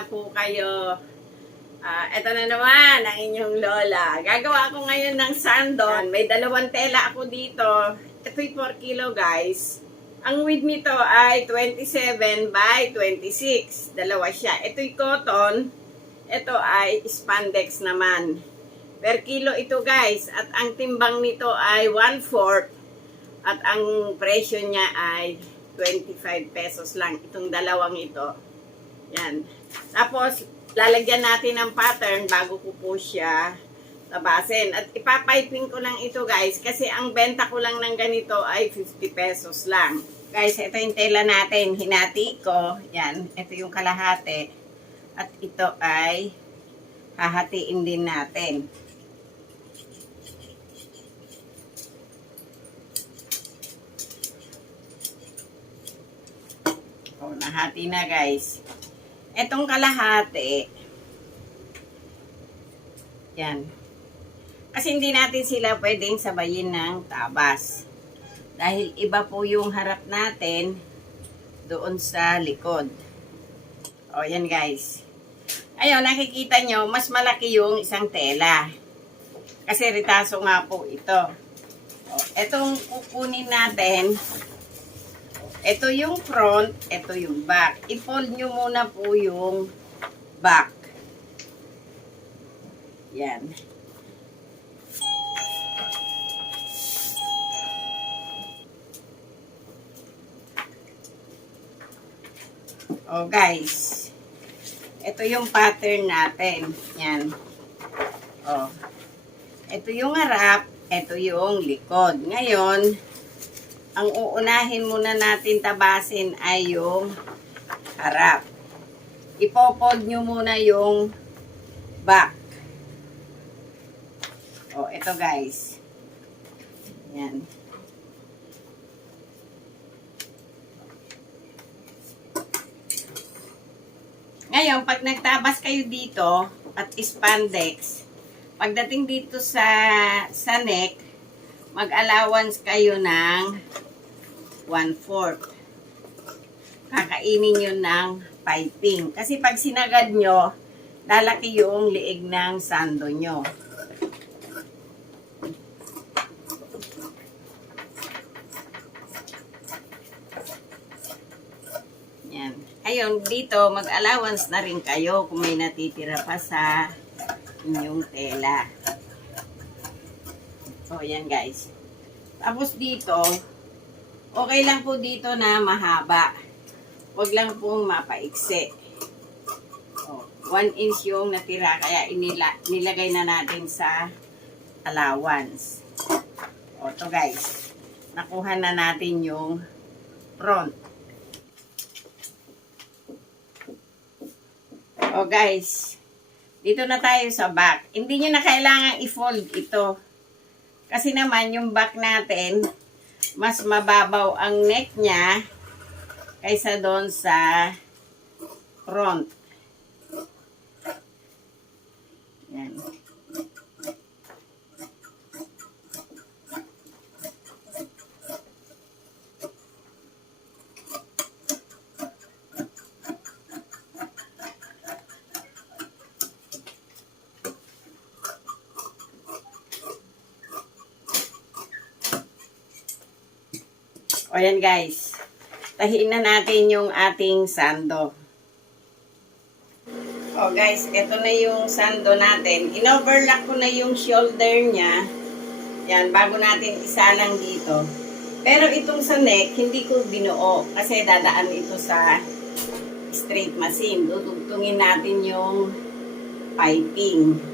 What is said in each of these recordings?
na po kayo. Ito na naman ang inyong lola. Gagawa ako ngayon ng sandon. May dalawang tela ako dito. Ito'y 4 kilo guys. Ang width nito ay 27 by 26. Dalawa siya. Ito'y cotton. Ito ay spandex naman. Per kilo ito guys. At ang timbang nito ay 1/4. At ang presyo niya ay 25 pesos lang. Itong dalawang ito. Yan. Tapos, lalagyan natin ng pattern bago ko po siya tabasin. At ipapiping ko lang ito guys. Kasi ang benta ko lang ng ganito ay 50 pesos lang. Guys, ito yung tela natin. Hinati ko. Yan. Ito yung kalahati. At ito ay hahatiin din natin. Oh, nahati na guys. Etong kalahati, yan. Kasi hindi natin sila pwedeng sabayin ng tabas. Dahil iba po yung harap natin doon sa likod. O, yan guys. Ayun, nakikita nyo, mas malaki yung isang tela. Kasi ritaso nga po ito. O, etong kukunin natin, ito yung front, ito yung back. I-fold nyo muna po yung back. Yan. Oh guys. Ito yung pattern natin. Yan. Oh. Ito yung harap, ito yung likod. Ngayon, ang uunahin muna natin tabasin ay yung harap. Ipopod nyo muna yung back. O, ito guys. Yan. Ngayon, pag nagtabas kayo dito at spandex, pagdating dito sa neck, mag-allowance kayo ng 1/4. Kakainin nyo ng piping. Kasi pag sinagad nyo, lalaki yung liig ng sando nyo. Yan. Ayun, dito mag-allowance na rin kayo kung may natitira pa sa inyong tela. So, yan guys. Tapos dito, okay lang po dito na mahaba. Huwag lang pong mapaiksi. O, 1 inch yung natira, kaya nilagay na natin sa allowance. O, to guys. Nakuha na natin yung front. O guys, dito na tayo sa back. Hindi nyo na kailangan i-fold ito. Kasi naman, yung back natin, mas mababaw ang neck niya kaysa doon sa front. Yan. O yan guys, tahiin na natin yung ating sando. O guys, ito na yung sando natin. In-overlock ko na yung shoulder niya. Yan, bago natin isalang dito. Pero itong sa neck, hindi ko binuo kasi dadaan ito sa straight machine. Dudugtungin natin yung piping.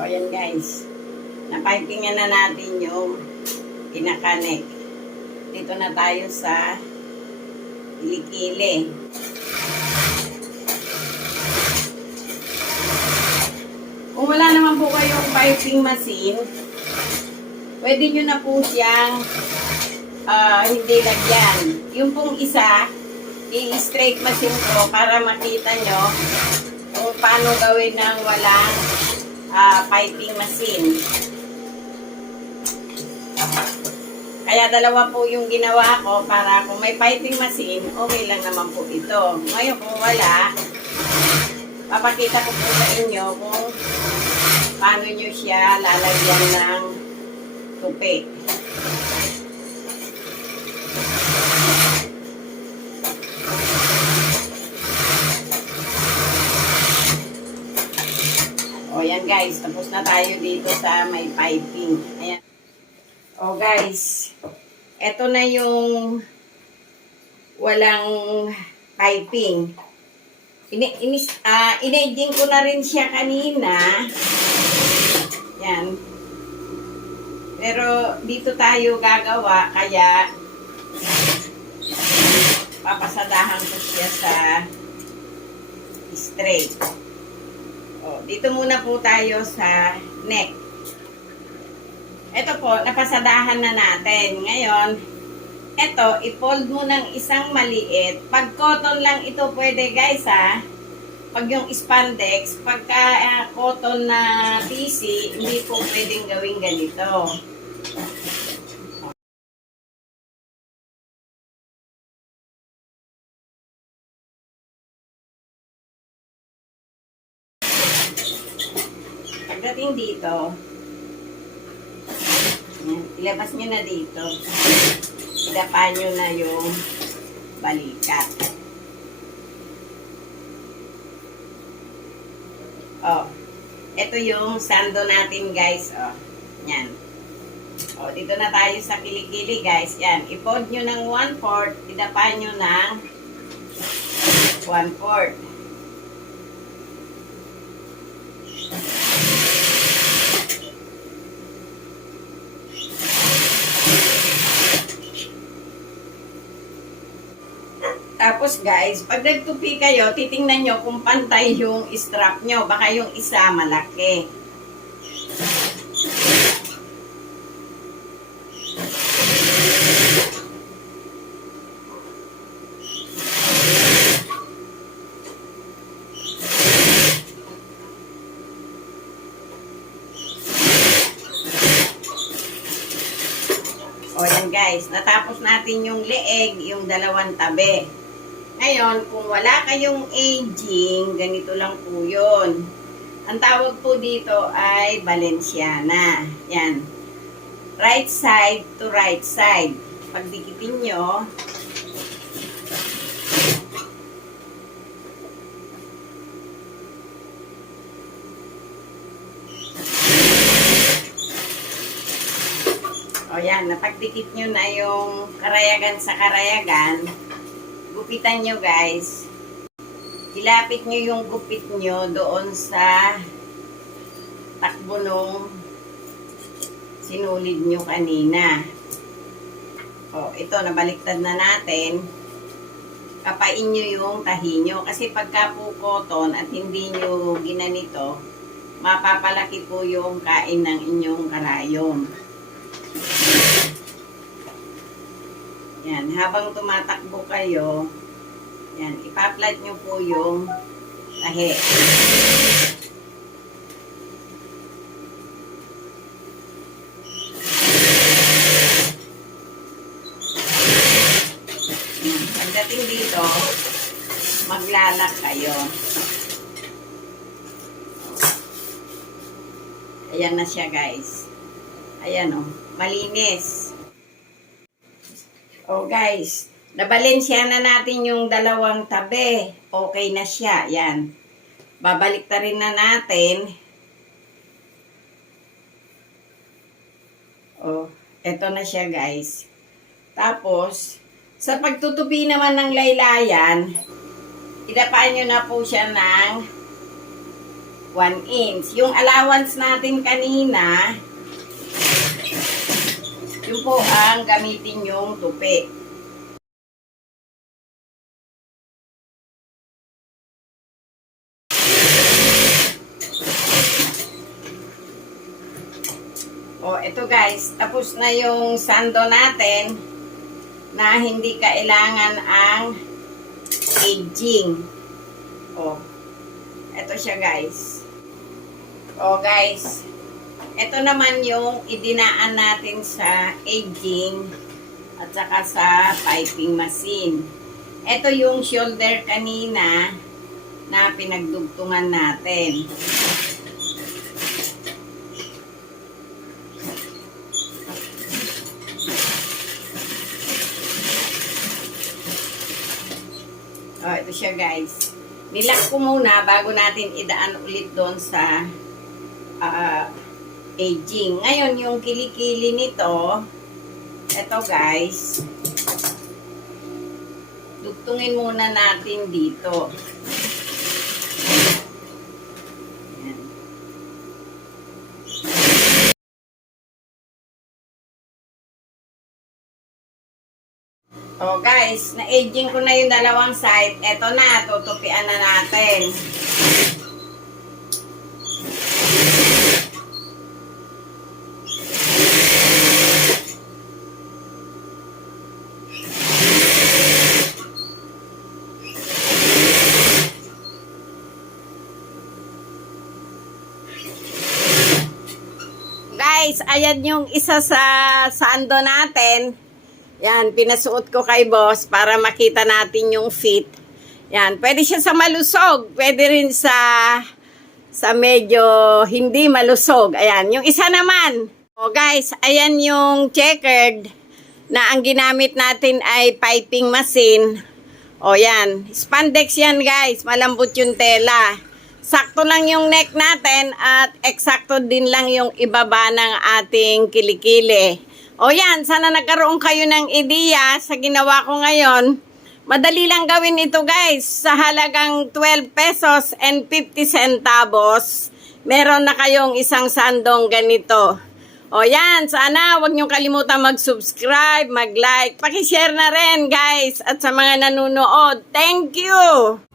O, yan guys. Napipingan na natin yung pinaka-neck. Dito na tayo sa kilikili. Kung wala naman po kayong piping machine, pwede nyo na po siyang hindi lagyan. Yung pong isa, i-straight machine ko para makita nyo kung paano gawin ng walang piping machine. Kaya dalawa po yung ginawa ko para kung may piping machine, okay lang naman po ito. Ngayon kung wala, papakita ko po sa inyo kung paano nyo siya lalagyan ng tupi. O yan guys, tapos na tayo dito sa may piping. Ayan. O guys, eto na yung walang piping. Inedging ko na rin siya kanina. Yan. Pero dito tayo gagawa, kaya papasadahan ko siya sa straight. O, dito muna po tayo sa neck. Ito po, napasadahan na natin. Ngayon, ito, i-fold mo ng isang maliit. Pag cotton lang ito pwede guys ha. Pag yung spandex, pagka cotton na PC, hindi po pwedeng gawing ganito. Pagdating dito, ilabas nyo na dito. Idapa nyo na yung balikat. Oh, ito yung sando natin guys. Oh, yan. Oh, dito na tayo sa kilikili guys. Yan, i-fold nyo ng 1/4. Idapa nyo ng 1/4. Tapos guys, pag nagtupi kayo, titingnan nyo kung pantay yung strap nyo. Baka yung isa malaki. O yan guys, natapos natin yung leeg, yung dalawang tabi. Ngayon, kung wala kayong aging, ganito lang po yun. Ang tawag po dito ay Valenciana. Yan. Right side to right side. Pagdikitin nyo, o yan, napagdikit nyo na yung karayagan sa karayagan. Gupitan nyo guys. Ilapit nyo yung gupit nyo doon sa takbo nung sinulid nyo kanina. O, ito, nabaliktad na natin. Kapain nyo yung tahi nyo. Kasi pagka po cotton at hindi nyo ginanito, mapapalaki po yung kain ng inyong karayom. Yan, habang tumatakbo kayo, yan, ipa-flat nyo po yung tahi. Yan, pagdating dito, maglalak kayo. Ayan na siya guys. Ayan o, malinis. Oh guys, nabalensiana natin yung dalawang tabi. Okay na siya. Yan. Babalik na rin na natin. Oh, eto na siya guys. Tapos, sa pagtutupi naman ng laylayan, idapaan nyo na po siya ng 1 inch. Yung allowance natin kanina, Yun po ang gamitin yung tupi. O, ito guys, tapos na yung sando natin na hindi kailangan ang aging. O, ito siya guys. O guys, ito naman yung idinaan natin sa aging at saka sa piping machine. Ito yung shoulder kanina na pinagdugtungan natin. Oh, ito siya guys. Nilak ko muna bago natin idaan ulit doon sa aging. Ngayon, yung kilikili nito, ito guys, dugtungin muna natin dito. Ayan. Oh guys, na-aging ko na yung dalawang side. Ito na, tutupian na natin. Guys, ayan yung isa sa sando natin. Yan, pinasuot ko kay boss para makita natin yung fit. Yan, pwede siya sa malusog. Pwede rin sa medyo hindi malusog. Ayan, yung isa naman. O guys, ayan yung checkered na ang ginamit natin ay piping machine. O yan, spandex yan guys. Malambot yung tela. Sakto lang yung neck natin at eksakto din lang yung ibaba ng ating kilikili. O yan, sana nagkaroon kayo ng ideya sa ginawa ko ngayon. Madali lang gawin ito guys. Sa halagang 12 pesos and 50 centavos, meron na kayong isang sandong ganito. O yan, sana huwag niyong kalimutan mag-subscribe, mag-like, pakishare na rin guys. At sa mga nanonood, thank you!